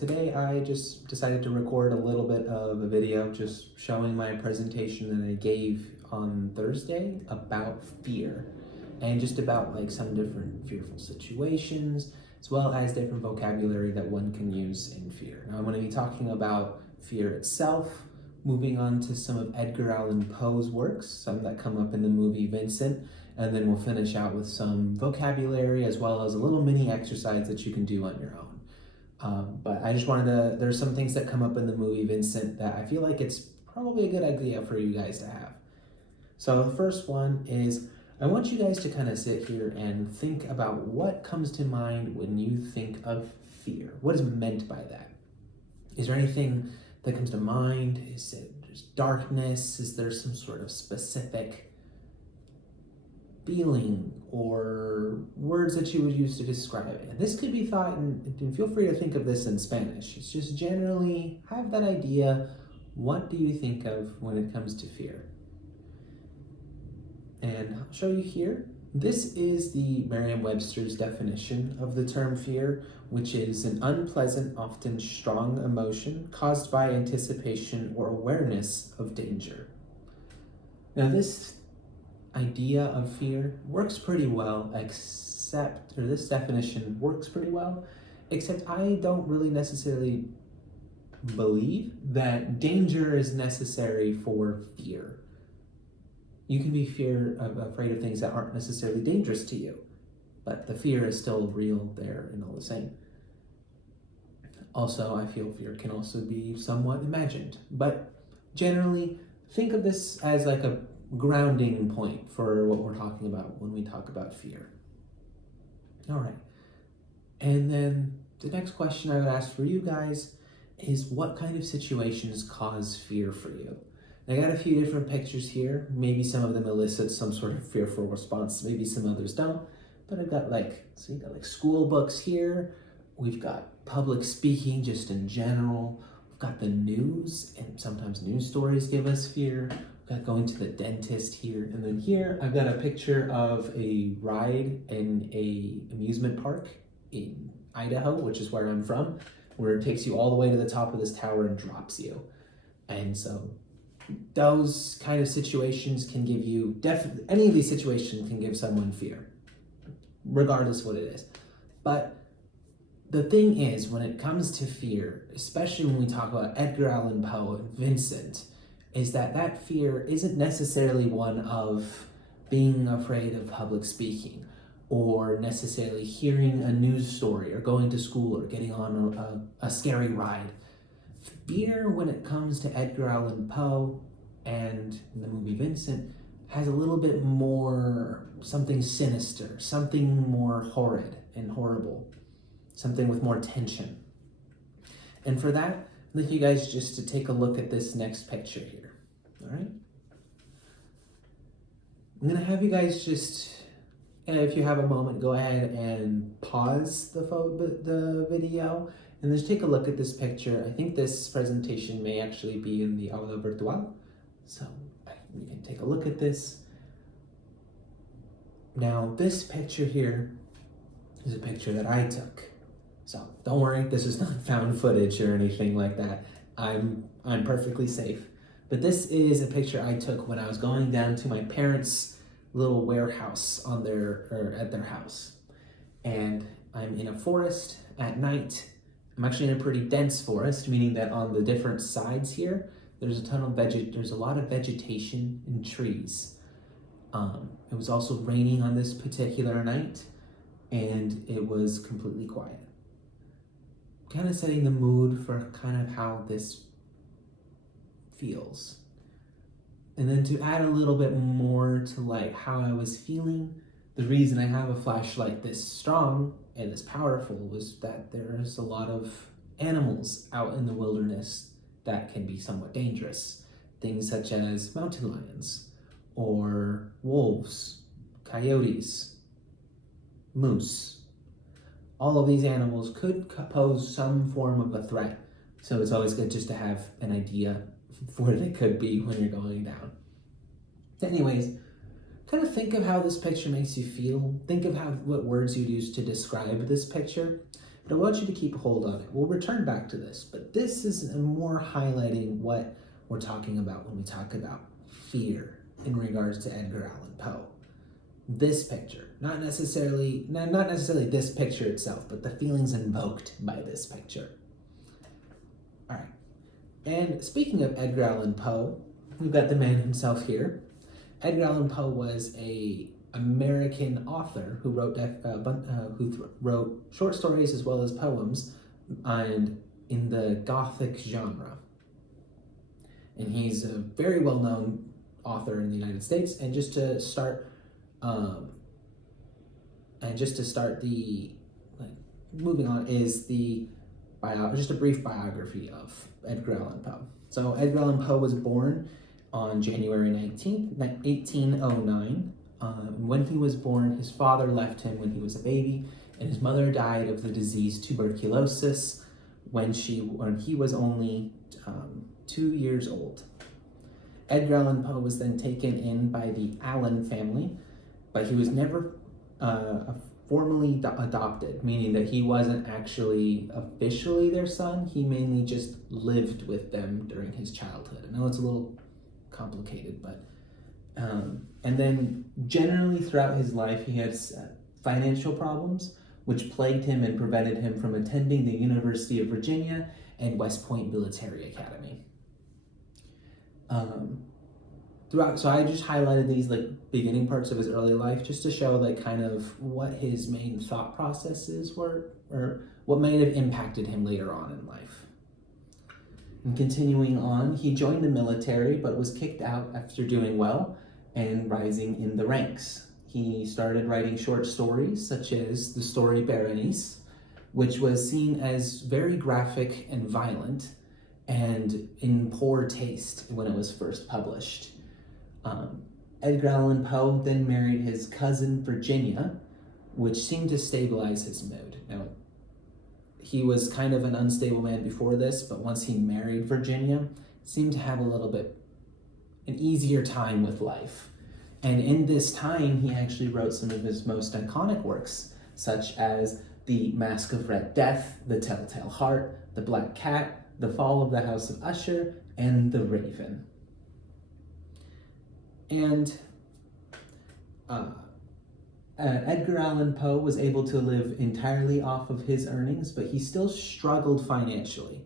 Today I just decided to record a little bit of a video just showing my presentation that I gave on Thursday about fear and just about like some different fearful situations as well as different vocabulary that one can use in fear. Now I'm going to be talking about fear itself, moving on to some of Edgar Allan Poe's works, some that come up in the movie Vincent, and then we'll finish out with some vocabulary as well as a little mini exercise that you can do on your own. But I just wanted to, there's some things that come up in the movie Vincent that I feel like it's probably a good idea for you guys to have. So the first one is, I want you guys to kind of sit here and think about what comes to mind when you think of fear. What is meant by that? Is there anything that comes to mind? Is it just darkness? Is there some sort of specific feeling or words that you would use to describe it? And this could be thought, and feel free to think of this in Spanish. It's just generally have that idea. What do you think of when it comes to fear? And I'll show you here. This is the Merriam-Webster's definition of the term fear, which is an unpleasant, often strong emotion caused by anticipation or awareness of danger. Now this idea of fear works pretty well, this definition works pretty well, except I don't really necessarily believe that danger is necessary for fear. You can be afraid of things that aren't necessarily dangerous to you, but the fear is still real there and all the same. Also, I feel fear can also be somewhat imagined, but generally think of this as like a grounding point for what we're talking about when we talk about fear. All right. And then the next question I would ask for you guys is, what kind of situations cause fear for you? I got a few different pictures here. Maybe some of them elicit some sort of fearful response. Maybe some others don't. But I've got you got like school books here. We've got public speaking just in general. We've got the news, and sometimes news stories give us fear. Going to the dentist here, and then here I've got a picture of a ride in a amusement park in Idaho, which is where I'm from, where it takes you all the way to the top of this tower and drops you. And so those kind of situations can give you, definitely any of these situations can give someone fear, regardless of what it is. But the thing is, when it comes to fear, especially when we talk about Edgar Allan Poe and Vincent, is that fear isn't necessarily one of being afraid of public speaking or necessarily hearing a news story or going to school or getting on a scary ride. Fear, when it comes to Edgar Allan Poe and the movie Vincent, has a little bit more something sinister, something more horrid and horrible, something with more tension. And for that, I'd like you guys just to take a look at this next picture here, all right? I'm gonna have you guys just, if you have a moment, go ahead and pause the video and just take a look at this picture. I think this presentation may actually be in the aula virtual, so we can take a look at this. Now, this picture here is a picture that I took. So don't worry, this is not found footage or anything like that. I'm perfectly safe. But this is a picture I took when I was going down to my parents' little warehouse at their house. And I'm in a forest at night. I'm actually in a pretty dense forest, meaning that on the different sides here, there's a lot of vegetation and trees. It was also raining on this particular night, and it was completely quiet. Kind of setting the mood for kind of how this feels. And then to add a little bit more to like how I was feeling, the reason I have a flashlight this strong and this powerful was that there's a lot of animals out in the wilderness that can be somewhat dangerous. Things such as mountain lions or wolves, coyotes, moose. All of these animals could pose some form of a threat. So it's always good just to have an idea of where they could be when you're going down. Anyways, kind of think of how this picture makes you feel. Think of what words you'd use to describe this picture. but I want you to keep a hold on it. We'll return back to this, but this is more highlighting what we're talking about when we talk about fear in regards to Edgar Allan Poe. This picture, not necessarily this picture itself, but the feelings invoked by this picture. All right, and speaking of Edgar Allan Poe, we've got the man himself here. Edgar Allan Poe was an American author who wrote short stories as well as poems, and in the Gothic genre. And he's a very well-known author in the United States. And just to start, moving on, is just a brief biography of Edgar Allan Poe. So Edgar Allan Poe was born on January 19th, 1809. When he was born, his father left him when he was a baby, and his mother died of the disease tuberculosis when he was only 2 years old. Edgar Allan Poe was then taken in by the Allan family, but he was never formally adopted, meaning that he wasn't actually officially their son. He mainly just lived with them during his childhood. I know it's a little complicated, but and then generally throughout his life, he had financial problems, which plagued him and prevented him from attending the University of Virginia and West Point Military Academy. So I just highlighted these beginning parts of his early life just to show kind of what his main thought processes were, or what might have impacted him later on in life. And continuing on, he joined the military but was kicked out after doing well and rising in the ranks. He started writing short stories such as the story Berenice, which was seen as very graphic and violent and in poor taste when it was first published. Edgar Allan Poe then married his cousin Virginia, which seemed to stabilize his mood. Now, he was kind of an unstable man before this, but once he married Virginia, seemed to have a little bit an easier time with life. And in this time, he actually wrote some of his most iconic works, such as The Mask of Red Death, The Telltale Heart, The Black Cat, The Fall of the House of Usher, and The Raven. And Edgar Allan Poe was able to live entirely off of his earnings, but he still struggled financially.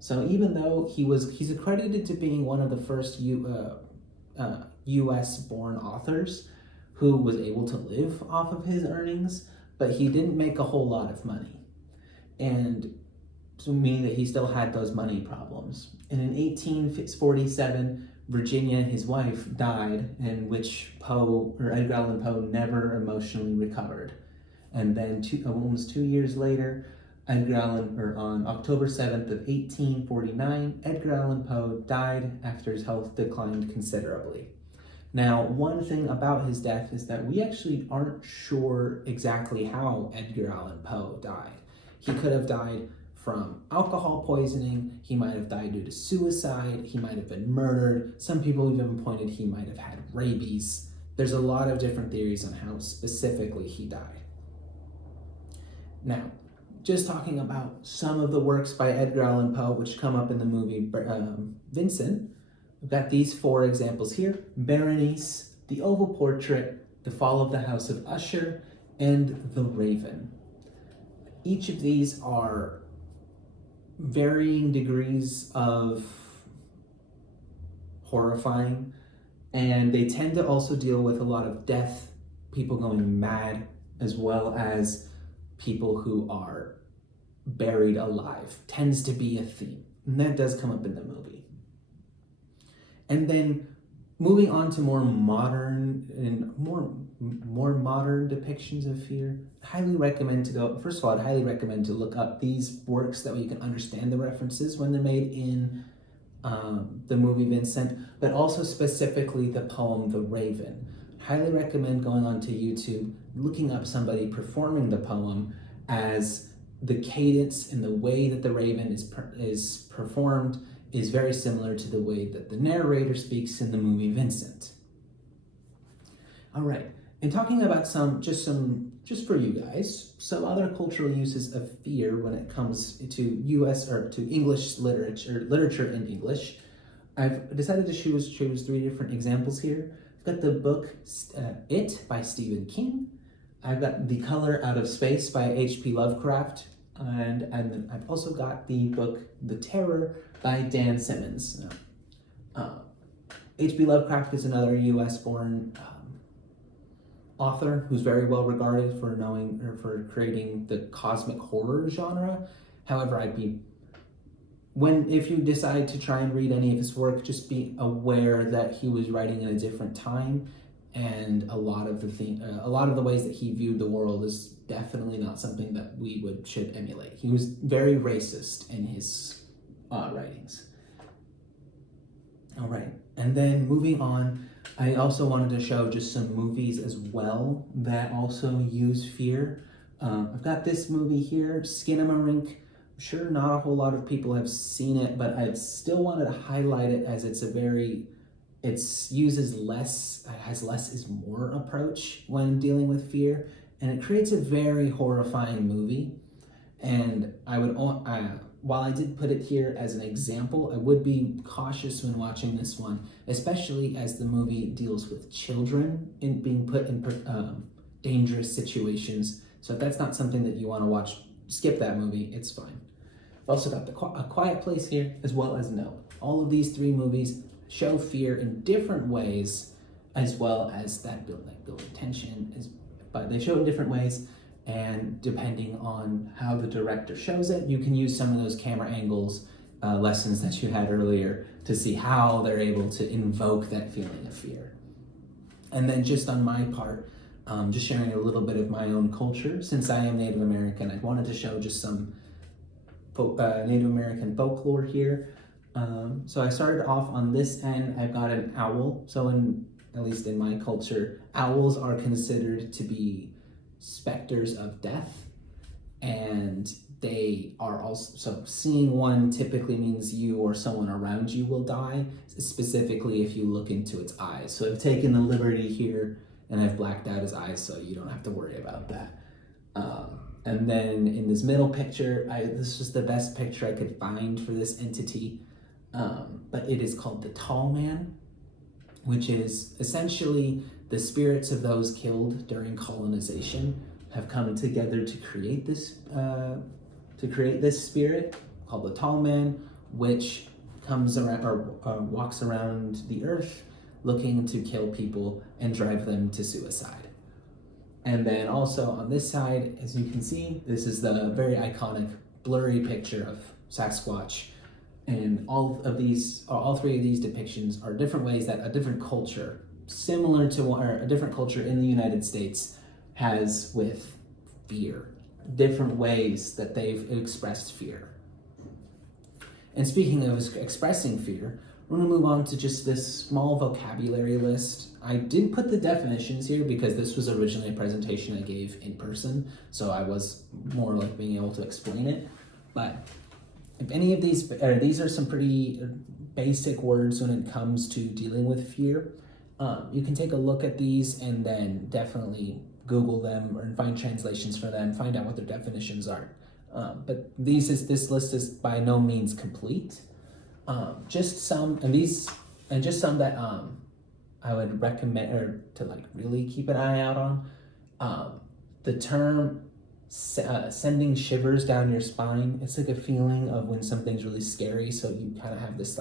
So even though he's accredited to being one of the first U.S.-born authors who was able to live off of his earnings, but he didn't make a whole lot of money. And so meaning that he still had those money problems. And in 1847, Virginia, his wife, died, in which Edgar Allan Poe never emotionally recovered. And then almost 2 years later, on October 7th of 1849, Edgar Allan Poe died after his health declined considerably. Now, one thing about his death is that we actually aren't sure exactly how Edgar Allan Poe died. He could have died from alcohol poisoning, he might have died due to suicide, he might have been murdered. Some people even pointed he might have had rabies. There's a lot of different theories on how specifically he died. Now, just talking about some of the works by Edgar Allan Poe, which come up in the movie Vincent, we've got these 4 examples here: Berenice, The Oval Portrait, The Fall of the House of Usher, and The Raven. Each of these are varying degrees of horrifying, and they tend to also deal with a lot of death, people going mad, as well as people who are buried alive. Tends to be a theme, and that does come up in the movie. And then moving on to more modern depictions of fear, I'd highly recommend to look up these works that way you can understand the references when they're made in the movie Vincent, but also specifically the poem The Raven. Highly recommend going onto YouTube, looking up somebody performing the poem, as the cadence and the way that the Raven is performed is very similar to the way that the narrator speaks in the movie Vincent. All right, in talking about just for you guys, some other cultural uses of fear when it comes to U.S. or to English literature in English, I've decided to choose 3 different examples here. I've got the book It by Stephen King. I've got The Color Out of Space by H.P. Lovecraft, and then I've also got the book The Terror by Dan Simmons. H.P. Lovecraft is another U.S.-born author who's very well regarded for creating the cosmic horror genre. However, if you decide to try and read any of his work, just be aware that he was writing in a different time, and a lot of the ways that he viewed the world is definitely not something that we should emulate. He was very racist in his writings. All right, and then moving on, I also wanted to show just some movies as well that also use fear. I've got this movie here, Skinamarink. I'm sure not a whole lot of people have seen it, but I still wanted to highlight it as has less is more approach when dealing with fear, and it creates a very horrifying movie. And while I did put it here as an example, I would be cautious when watching this one, especially as the movie deals with children being put in dangerous situations. So if that's not something that you want to watch, skip that movie, it's fine. I've also got A Quiet Place here, as well as No. All of these 3 movies show fear in different ways, as well as building tension, but they show it in different ways. And depending on how the director shows it, you can use some of those camera angles lessons that you had earlier to see how they're able to invoke that feeling of fear. And then just on my part, just sharing a little bit of my own culture. Since I am Native American, I wanted to show just some Native American folklore here. So I started off on this end. I've got an owl. So at least in my culture, owls are considered to be specters of death, and they are also, so seeing one typically means you or someone around you will die, specifically if you look into its eyes. So I've taken the liberty here and I've blacked out his eyes so you don't have to worry about that. And then in this middle picture, this was the best picture I could find for this entity, but it is called the Tall Man, which is essentially the spirits of those killed during colonization have come together to create this spirit called the Tall Man, which comes around or walks around the earth looking to kill people and drive them to suicide. And then also on this side, as you can see, this is the very iconic blurry picture of Sasquatch. And all 3 of these depictions are different ways that a different culture, similar to or a different culture in the United States, has with fear, different ways that they've expressed fear. And speaking of expressing fear, we're going to move on to just this small vocabulary list. I did put the definitions here because this was originally a presentation I gave in person, so I was more like being able to explain it. But if any of these are some pretty basic words when it comes to dealing with fear, you can take a look at these and then definitely Google them or find translations for them, find out what their definitions are. But this list is by no means complete. Just some that I would recommend to really keep an eye out on. The term sending shivers down your spine. It's like a feeling of when something's really scary, so you kind of have this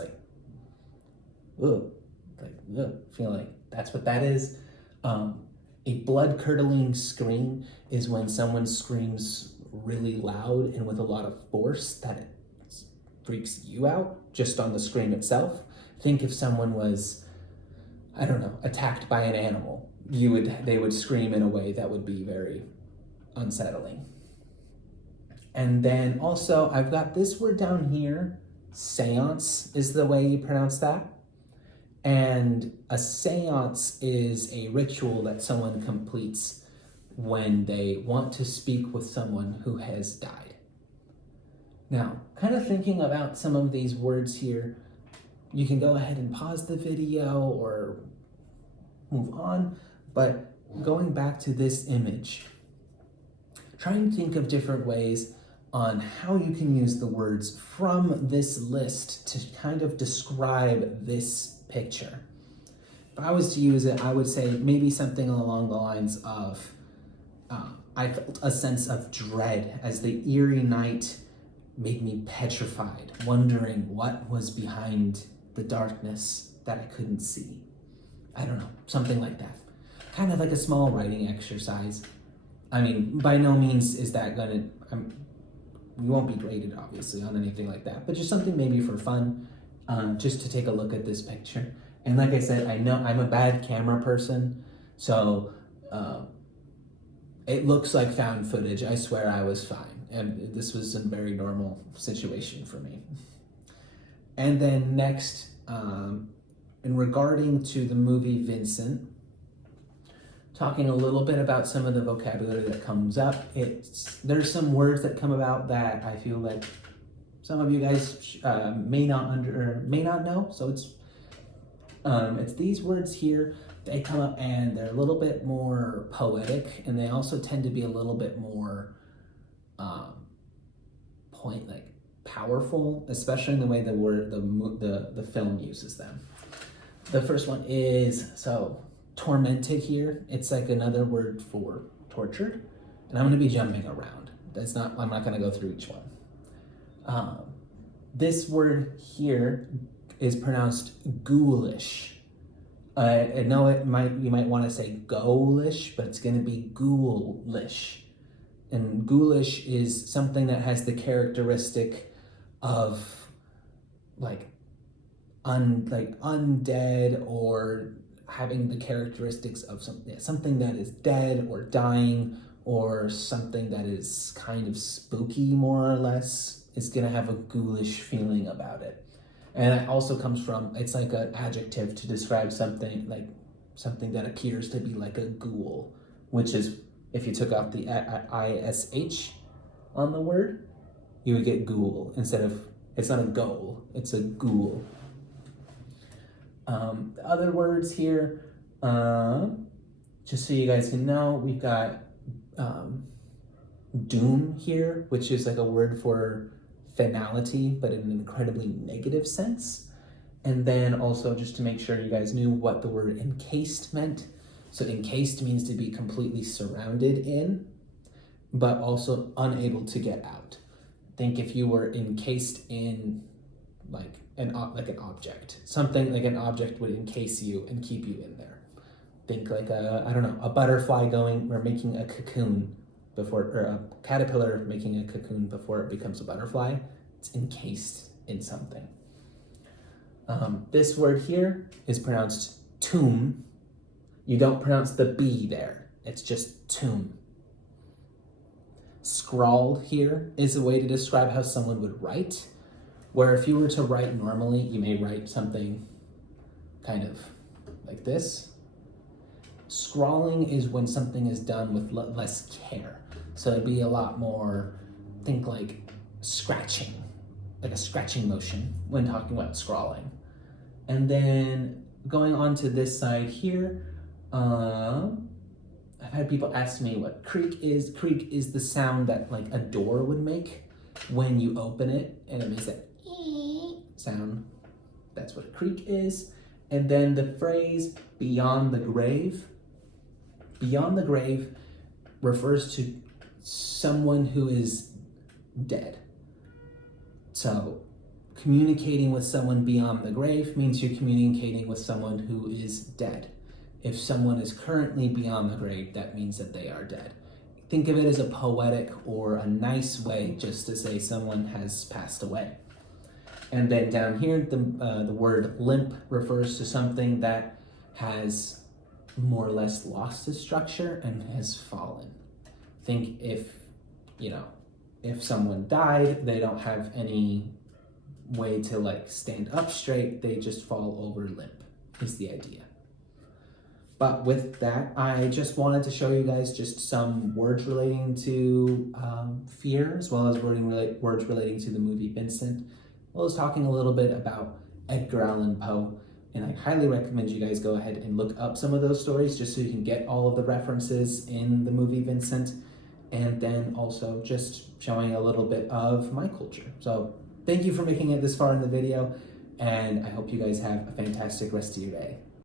feeling. That's what that is. A blood-curdling scream is when someone screams really loud and with a lot of force that it freaks you out just on the scream itself. Think if someone was, attacked by an animal, they would scream in a way that would be very unsettling. And then also, I've got this word down here, seance is the way you pronounce that. And a seance is a ritual that someone completes when they want to speak with someone who has died. Now, kind of thinking about some of these words here, you can go ahead and pause the video or move on, but going back to this image, try and think of different ways on how you can use the words from this list to kind of describe this picture. If I was to use it, I would say maybe something along the lines of, I felt a sense of dread as the eerie night made me petrified, wondering what was behind the darkness that I couldn't see. I don't know, something like that. Kind of like a small writing exercise. I mean, by no means is that gonna, we won't be graded obviously on anything like that, but just something maybe for fun, just to take a look at this picture. And like I said, I know I'm a bad camera person, so it looks like found footage. I swear I was fine. And this was a very normal situation for me. And then next, in regarding to the movie Vincent, talking a little bit about some of the vocabulary that comes up. There's some words that come about that I feel like some of you guys may not know. So it's these words here. They come up and they're a little bit more poetic, and they also tend to be a little bit more powerful, especially in the way the film uses them. The first one is tormented here. It's like another word for tortured, and I'm going to be jumping around. I'm not going to go through each one. This word here is pronounced ghoulish. I know you might want to say ghoulish, but it's going to be ghoulish. And ghoulish is something that has the characteristic of undead, or having the characteristics of something that is dead or dying, or something that is kind of spooky, more or less. It's going to have a ghoulish feeling about it. And it also comes from, it's like an adjective to describe something that appears to be like a ghoul, which is, if you took off the ISH on the word, you would get ghoul instead of, it's not a goal, it's a ghoul. Other words here, just so you guys can know, we've got doom here, which is like a word for finality, but in an incredibly negative sense. And then also, just to make sure you guys knew what the word encased meant. So encased means to be completely surrounded in, but also unable to get out. Think if you were encased in like an object. Something like an object would encase you and keep you in there. Think like a butterfly making a cocoon or a caterpillar making a cocoon before it becomes a butterfly. It's encased in something. This word here is pronounced tomb. You don't pronounce the B there. It's just tomb. Scrawled here is a way to describe how someone would write, where if you were to write normally, you may write something kind of like this. Scrawling is when something is done with less care. So it'd be a lot more, think like scratching, like a scratching motion when talking about scrawling. And then going on to this side here, I've had people ask me what creak is. Creak is the sound that like a door would make when you open it, and it makes that sound. That's what a creak is. And then the phrase beyond the grave. Beyond the grave refers to someone who is dead. So communicating with someone beyond the grave means you're communicating with someone who is dead. If someone is currently beyond the grave, that means that they are dead. Think of it as a poetic or a nice way just to say someone has passed away. And then down here, the word limp refers to something that has more or less lost its structure and has fallen. Think if someone died, they don't have any way to like stand up straight, they just fall over limp, is the idea. But with that, I just wanted to show you guys just some words relating to fear, as well as words relating to the movie Vincent. I was talking a little bit about Edgar Allan Poe, And I highly recommend you guys go ahead and look up some of those stories just so you can get all of the references in the movie Vincent, and then also just showing a little bit of my culture. So thank you for making it this far in the video, and I hope you guys have a fantastic rest of your day.